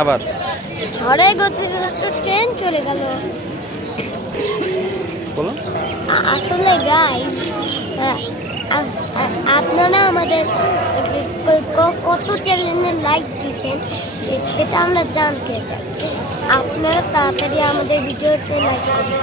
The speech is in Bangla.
আবার ঝড়ের গতিতে তো ট্রেন চলে গেল। বলো। আসলে গাইস, আপনারা আমাদের কত চ্যানেলে লাইক দিয়েছেন সেটা আমরা জানতে চাই। আপনারা তাড়াতাড়ি আমাদের ভিডিওতে লাইক করুন।